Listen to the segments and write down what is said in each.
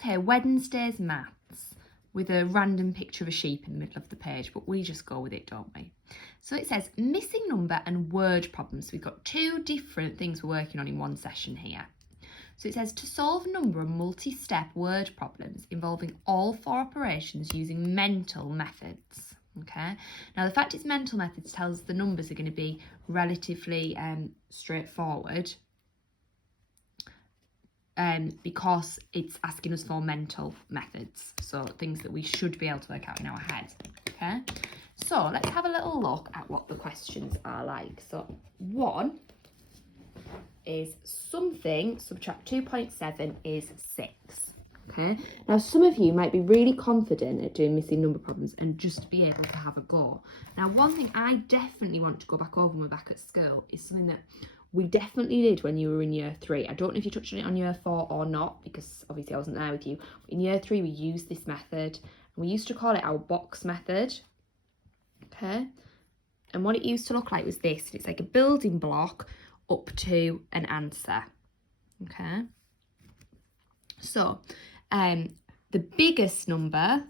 okay, Wednesday's maths with a random picture of a sheep in the middle of the page, but we just go with it, don't we? So it says missing number and word problems. We've got two different things we're working on in one session here. So it says to solve number and multi-step word problems involving all four operations using mental methods. Okay, now the fact it's mental methods tells us the numbers are going to be relatively straightforward because it's asking us for mental methods, so things that we should be able to work out in our head. Okay, so let's have a little look at what the questions are like. So one is something subtract 2.7 is 6. Okay, now some of you might be really confident at doing missing number problems and just be able to have a go. Now one thing I definitely want to go back over when we're back at school is something that we definitely did when you were in year 3. I don't know if you touched on it on year 4 or not, because obviously I wasn't there with you. In year 3 we used this method, and we used to call it our box method. Okay, and what it used to look like was this. It's like a building block up to an answer. Okay, so the biggest number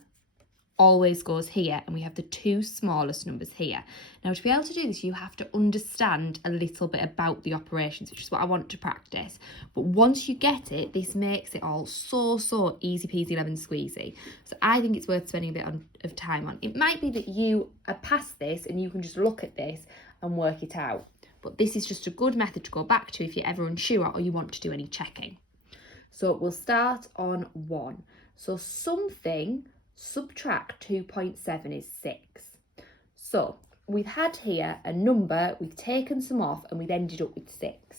always goes here, and we have the two smallest numbers here. Now to be able to do this, you have to understand a little bit about the operations, which is what I want to practice. But once you get it, this makes it all so easy peasy lemon squeezy. So I think it's worth spending a bit of time on. It might be that you are past this and you can just look at this and work it out, but this is just a good method to go back to if you're ever unsure or you want to do any checking. So we'll start on 1. So something subtract 2.7 is 6. So we've had here a number, we've taken some off, and we've ended up with 6.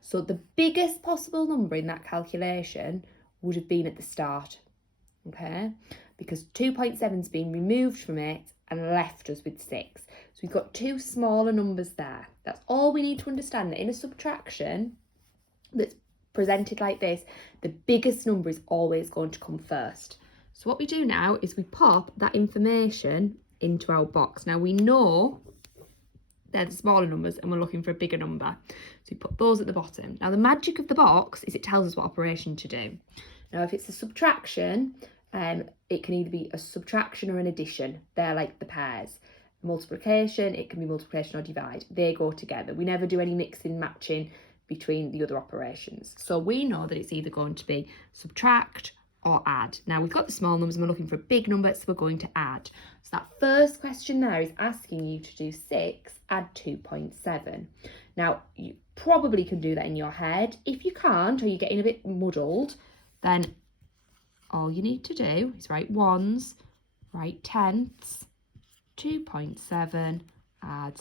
So the biggest possible number in that calculation would have been at the start, okay? Because 2.7's been removed from it and left us with 6. So we've got two smaller numbers there. That's all we need to understand, that in a subtraction that's presented like this, the biggest number is always going to come first. So what we do now is we pop that information into our box. Now we know they're the smaller numbers and we're looking for a bigger number. So we put those at the bottom. Now the magic of the box is it tells us what operation to do. Now if it's a subtraction, it can either be a subtraction or an addition. They're like the pairs. Multiplication, it can be multiplication or divide. They go together. We never do any mixing, matching between the other operations. So we know that it's either going to be subtract or add. Now we've got the small numbers and we're looking for a big number, so we're going to add. So that first question there is asking you to do 6, add 2.7. Now you probably can do that in your head. If you can't, or you're getting a bit muddled, then all you need to do is write ones, write tenths, 2.7, add,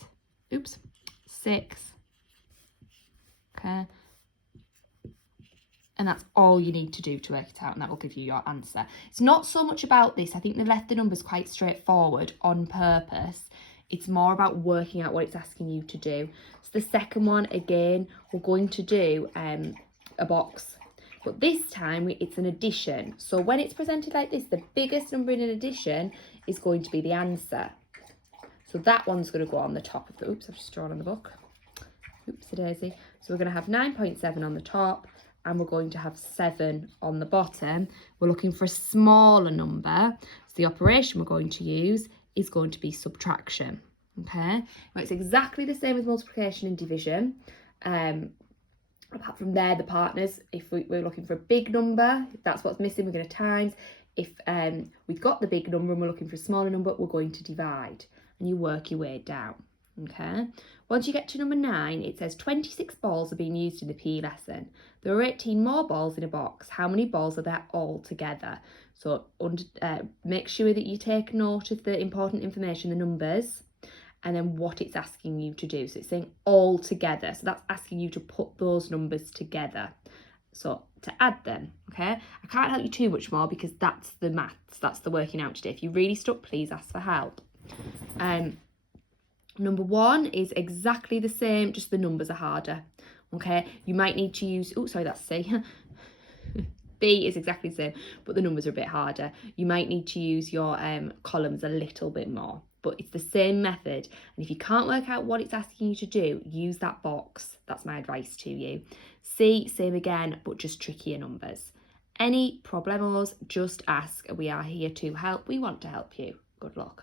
6, okay? And that's all you need to do to work it out, and that will give you your answer. It's not so much about this. I think they've left the numbers quite straightforward on purpose. It's more about working out what it's asking you to do. So the second one, again, we're going to do a box. But this time it's an addition. So when it's presented like this, the biggest number in an addition is going to be the answer. So that one's going to go on the top of the, I've just drawn on the book. Oopsie daisy. So we're going to have 9.7 on the top, and we're going to have 7 on the bottom. We're looking for a smaller number. So the operation we're going to use is going to be subtraction. Okay, well, it's exactly the same as multiplication and division. Apart from there, the partners, if we're looking for a big number, if that's what's missing, we're going to times. If we've got the big number and we're looking for a smaller number, we're going to divide. And you work your way down. Okay, once you get to number 9, it says 26 balls are being used in the PE lesson. There are 18 more balls in a box. How many balls are there all together? So make sure that you take note of the important information, the numbers, and then what it's asking you to do. So it's saying all together. So that's asking you to put those numbers together. So to add them, okay? I can't help you too much more because that's the maths, that's the working out today. If you're really stuck, please ask for help. Number 1 is exactly the same, just the numbers are harder, okay? You might need to use, that's C. B is exactly the same, but the numbers are a bit harder. You might need to use your columns a little bit more, but it's the same method. And if you can't work out what it's asking you to do, use that box. That's my advice to you. C, same again, but just trickier numbers. Any problemos, just ask. We are here to help. We want to help you. Good luck.